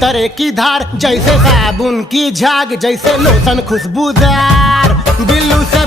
तरे की धार जैसे साबुन की झाग, जैसे लोशन खुशबूदार, बिल्लू से